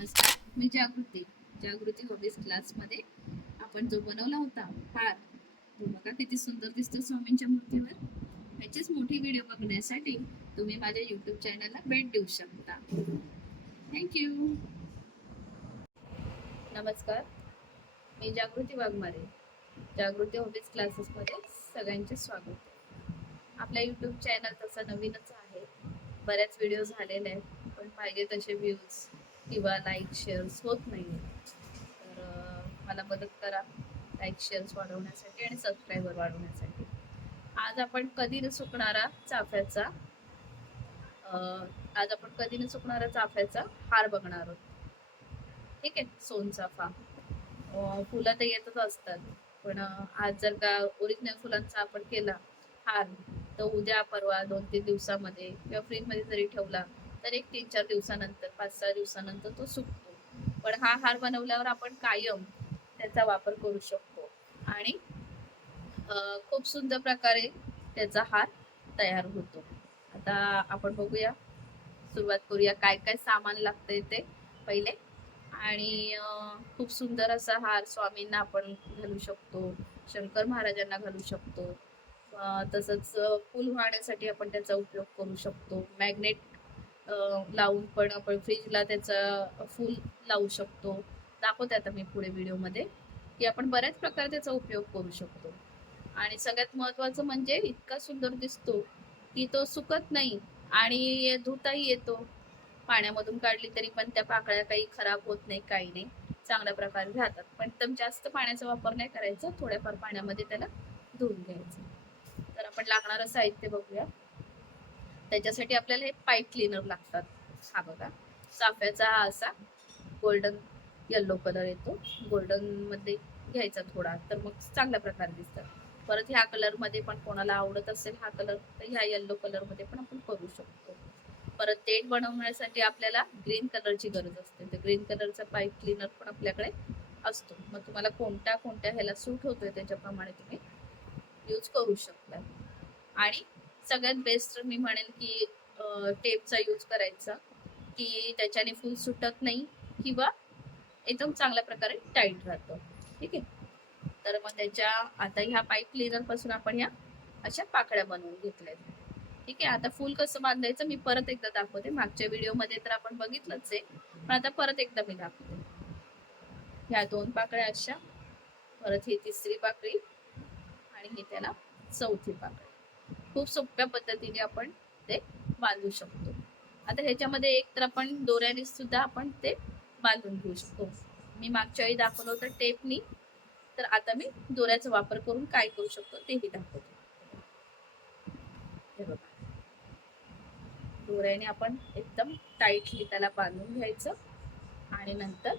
नमस्कार, मी जागृती. जागृती हॉबीज क्लासमध्ये आपण जो बनवला होता हार, तो बघा किती सुंदर दिसतो स्वामींच्या मूर्तीवर. ह्याचीच मोठी व्हिडिओ बघण्यासाठी तुम्ही माझ्या युट्यूब चॅनलला भेट देऊ शकता. थँक्यू. नमस्कार, मी जागृती वाघमारे. जागृती हॉबीज क्लासेसमध्ये सगळ्यांचे स्वागत. आपल्या युट्यूब चॅनल तसा नवीनच आहे. बऱ्याच व्हिडिओ झालेले आहेत, पण पाहिजे तसे व्ह्यूज किंवा लाईक शेअर्स होत नाही. तर मला मदत करा लाईक शेअर्स वाढवण्यासाठी आणि सबस्क्रायबर वाढवण्यासाठी. आज आपण कधी न सुकणारा चाफ्याचा आज आपण कधी न सुकणारा चाफ्याचा हार बघणार आहोत. ठीक आहे, सोनचाफा. फुलं तर येतच असतात, पण आज जर का ओरिजिनल फुलांचा आपण केला हार, तर उद्या परवा 2-3 दिवसामध्ये किंवा फ्रीजमध्ये जरी ठेवला तर एक 3-4 दिवसानंतर 5-6 दिवसानंतर तो सुकतो. पण हा हार बनवल्यावर आपण कायम त्याचा वापर करू शकतो आणि खूप सुंदर प्रकारे त्याचा हार तयार होतो. आता आपण बघूया, सुरुवात करूया काय काय सामान लागतंय ते पहिले. आणि खूप सुंदर असा हार स्वामींना आपण घालू शकतो, शंकर महाराजांना घालू शकतो. तसंच फुल वाहण्यासाठी आपण त्याचा उपयोग करू शकतो. मॅग्नेट लावून पण आपण फ्रीजला त्याचा फुल लावू शकतो. दाखवते आता मी पुढे व्हिडिओमध्ये की आपण बऱ्याच प्रकारे त्याचा उपयोग करू शकतो. आणि सगळ्यात महत्वाचं म्हणजे इतका सुंदर दिसतो की तो सुकत नाही आणि धुताही येतो. पाण्यामधून काढली तरी पण त्या पाकळ्या काही खराब होत नाही, काही नाही, चांगल्या प्रकारे राहतात. पण एकदम जास्त पाण्याचा वापर नाही करायचा, थोड्याफार पाण्यामध्ये त्याला धुवून घ्यायचं. तर आपण लागणारं साहित्य बघूया. त्याच्यासाठी आपल्याला हे पाईप क्लीनर लागतात. हा बघा, चाफ्याचा हा असा गोल्डन येल्लो कलर येतो. गोल्डन मध्ये घ्यायचा थोडा, तर मग चांगल्या प्रकारे दिसतात. परत ह्या कलर मध्ये पण कोणाला आवडत असेल हा कलर, तर ह्या येल्लो कलर मध्ये पण आपण करू शकतो. परत तेल बनवण्यासाठी आपल्याला ग्रीन कलरची गरज असते, तर ग्रीन कलरचा पाईप क्लीनर पण आपल्याकडे असतो. मग तुम्हाला कोणत्या कोणत्या ह्याला सूट होतोय त्याच्याप्रमाणे तुम्ही यूज करू शकता. आणि सगळ्यात बेस्ट मी म्हणेल की टेपचा यूज करायचा, की त्याच्याने फुल सुटत नाही किंवा एकदम चांगल्या प्रकारे टाईट राहतं. ठीक आहे, तर मग त्याच्या आता ह्या पाईप क्लीनर पासून आपण ह्या अशा पाकळ्या बनवून घेतल्यात. ठीक आहे, आता फुल कसं बांधायचं मी परत एकदा दाखवते. मागच्या व्हिडिओमध्ये तर आपण बघितलंच आहे, पण आता परत एकदा मी दाखवते. ह्या 2 पाकळ्या अशा, परत ही तिसरी पाकळी आणि ही त्याला चौथी पाकळी. खूप सोप्या पद्धतीने आपण ते बांधू शकतो. आता ह्याच्यामध्ये एक तर आपण दोऱ्याने सुद्धा आपण ते बांधून घेऊ शकतो. मी मागच्या वेळी दाखवलं होतं टेपनी, तर आता मी दोऱ्याचा वापर करून काय करू शकतो तेही दाखवतो. हे बघा, दोऱ्याने आपण एकदम टाईटली त्याला बांधून घ्यायचं आणि नंतर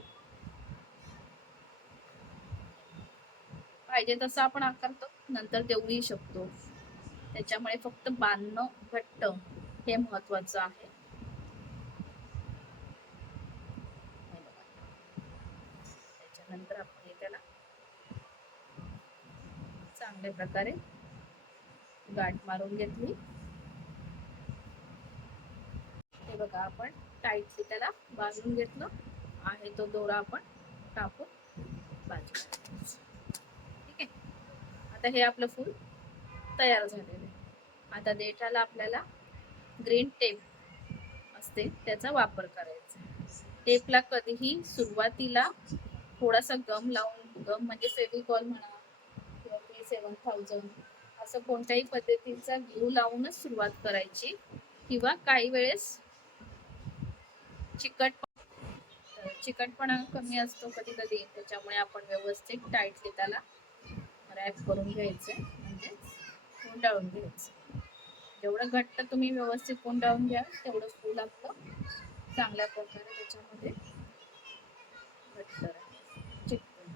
पाहिजे तसं आपण आकार तो नंतर देऊही शकतो. त्याच्यामुळे फक्त बांधणं घट्ट हे महत्वाचं आहे. त्याच्यानंतर आपण त्याला चांगल्या प्रकारे गाठ मारून घेतली. हे बघा, आपण टाईटली त्याला बांधून घेतलं आहे. तो दोरा आपण टाकून बांधू. ठीक आहे, आता हे आपलं फूल तयार झालेलं आहे. आता देठाला आपल्याला ग्रीन टेप असते त्याचा वापर करायचा. टेपला कधीही सुरुवातीला थोडासा गम लावून, गम म्हणजे फेविकॉल म्हणा किंवा P7000 असं कोणत्याही पद्धतीचा ग्लू लावूनच सुरुवात करायची. किंवा काही वेळेस चिकटपणा कमी असतो कधी कधी, त्याच्यामुळे आपण व्यवस्थित टाईटली त्याला रॅप करून घ्यायचं, म्हणजे गुंडाळून घ्यायचं. जेवढं घट्ट तुम्ही व्यवस्थित गुंडाळून घ्या तेवढं फूल आपलं चांगल्या प्रकारे त्याच्यामध्ये घट्ट चिकटून.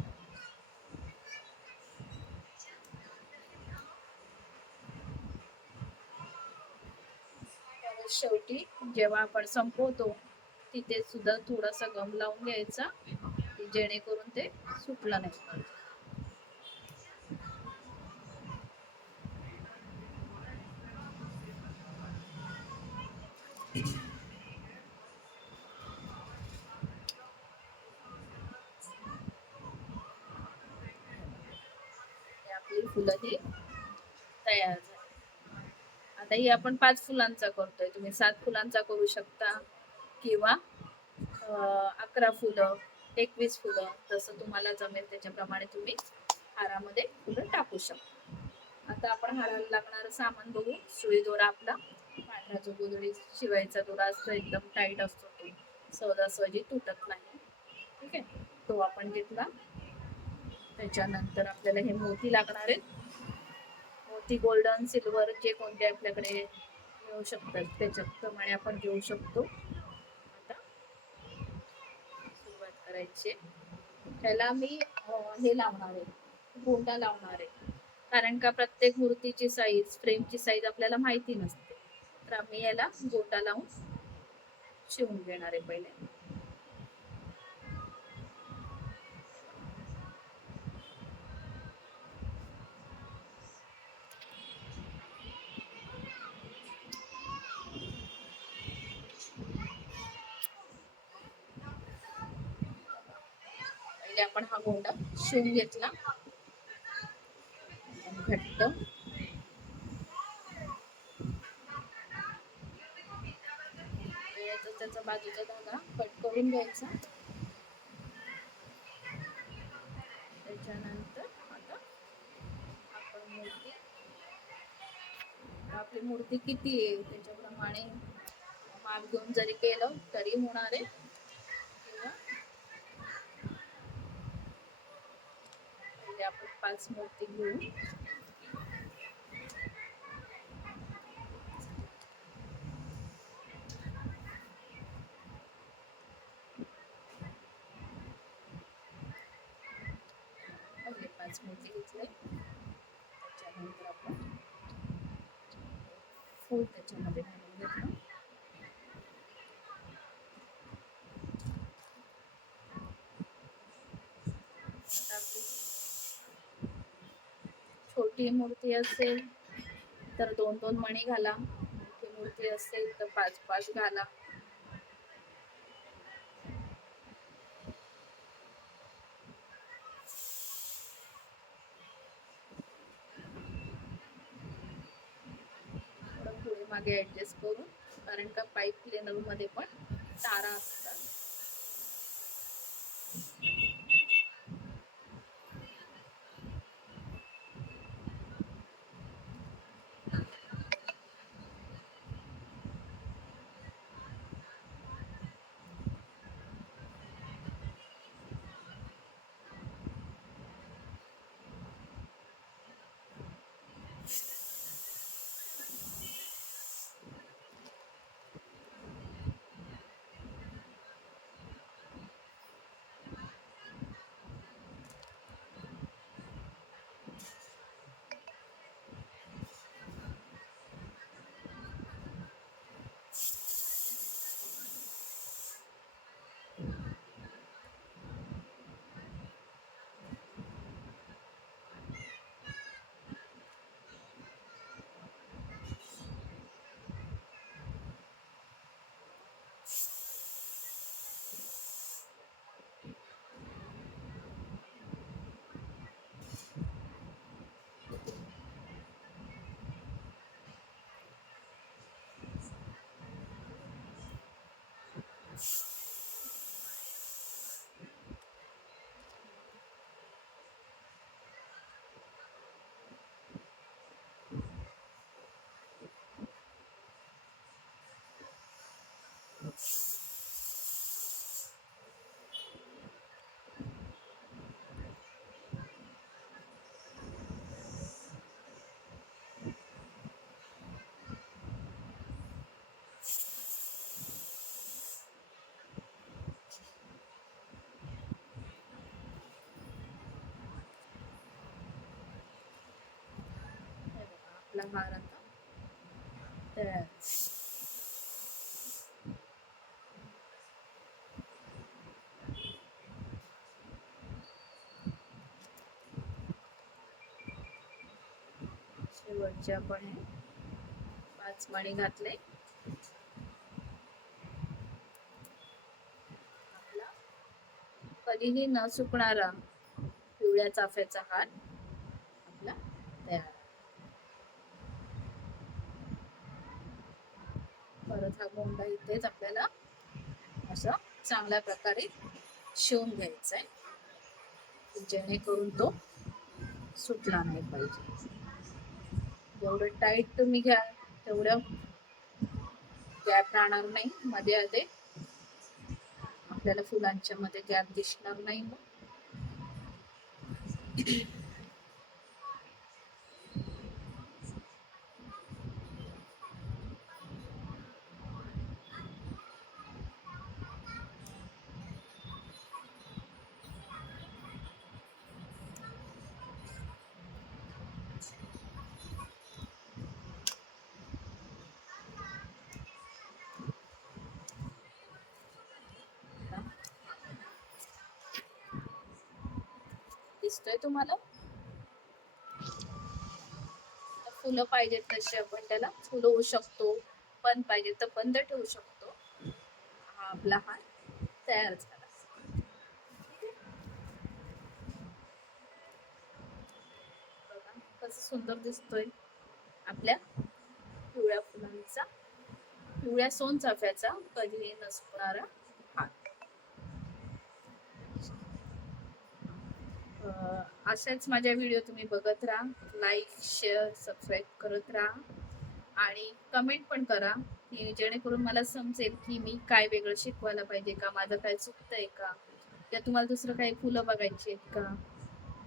शेवटी जेव्हा आपण संपवतो तिथे सुद्धा थोडासा गम लावून घ्यायचा, जेणेकरून ते सुटलं नाही. फुलं ही तयार झाली. आता ही आपण 5 फुलांचा करतोय, तुम्ही 7 फुलांचा करू शकता किंवा 11 फुलं, 21 फुलं, जसं तुम्हाला जमेल त्याच्याप्रमाणे तुम्ही हारामध्ये फुलं टाकू शकता. आता आपण हाराला लागणारं सामान बघू. सुई दोरा आपला पांढरा जो गोधडी शिवायचा दोरा असतो एकदम टाईट असतो, तो सहजासहजी तुटत नाही. ठीक आहे, तो आपण घेतला. त्याच्यानंतर आपल्याला हे मोती लागणार आहेत. मोती गोल्डन सिल्वर जे कोणते आपल्याकडे मिळू शकतात त्याच्याप्रमाणे आपण घेऊ शकतो. आता सुरुवात करायची. त्याला मी हे लावणार आहे, गोंडा लावणार आहे, कारण का प्रत्येक मूर्तीची साईज, फ्रेमची साईज आपल्याला माहिती नसते. तर आम्ही याला गोंडा लावून शिवून घेणार आहे पहिले. पहिले आपण हा गोंडा शिवून घेतला घट्ट. त्याचा बाजूचा धागा कट करून घ्यायचा. त्याच्यानंतर आता आपण मूर्ती, आपली मूर्ती किती आहे त्याच्याप्रमाणे माप घेऊन जरी केलं तरी होणार आहे. किंवा पहिले आपण 5 मूर्ती घेऊ. पहिले 5 मूर्ती घेतले. त्याच्यानंतर आपण फूल त्याच्यामध्ये घालून घेतलं. छोटी मूर्ती असेल तर 2-2 मणी घाला, मोठी मूर्ती असेल तर 5-5 घाला. थोडं पुढे मागे ऍडजस्ट करून, कारण का पाईप क्लिनर मध्ये पण तारा असतात. आपला हार आता तयार. शेवटचे आपण 5 मणी घातले. आपला कधीही न सुकणारा पिवळ्या चाफ्याचा हार आपला परत हा गोंडा इथेच आपल्याला असं चांगल्या प्रकारे शिवून घ्यायचा आहे, जेणेकरून तो सुटला नाही पाहिजे. जेवढं टाईट तुम्ही घ्याल तेवढं गॅप राहणार नाही, मध्ये आधे आपल्याला फुलांच्या मध्ये गॅप दिसणार नाही. मग दिसतोय तुम्हाला? फुलं पाहिजेत तशी आपण त्याला फुलवू शकतो, बंद पाहिजे तर बंद ठेवू शकतो. हा आपला हार तयार झाला. बघा कसं सुंदर दिसतोय आपल्या पिवळ्या फुलांचा, पिवळ्या सोनचाफ्याचा कधी नसणारा हार. अशाच माझ्या व्हिडिओ तुम्ही बघत राहा, लाईक शेअर सबस्क्राईब करत राहा आणि कमेंट पण करा, की जेणेकरून मला समजेल की मी काय वेगळं शिकवायला पाहिजे का, माझं काय चुकतंय का, या तुम्हाला दुसरं काही फुलं बघायची आहेत का,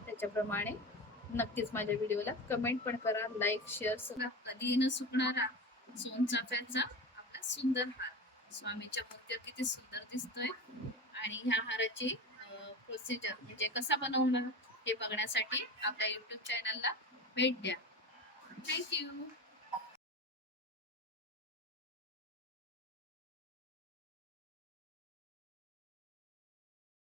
त्याच्याप्रमाणे नक्कीच माझ्या व्हिडिओला कमेंट पण करा, लाईक शेअर. कधी न सुकणारा सोनचाफ्याचा आपला सुंदर हार स्वामीच्या मूर्तीवर किती सुंदर दिसतोय. आणि ह्या हाराची प्रोसिजर म्हणजे कसा बनवणार हे बघण्यासाठी आपल्या युट्यूब चॅनलला भेट द्या. थँक्यू.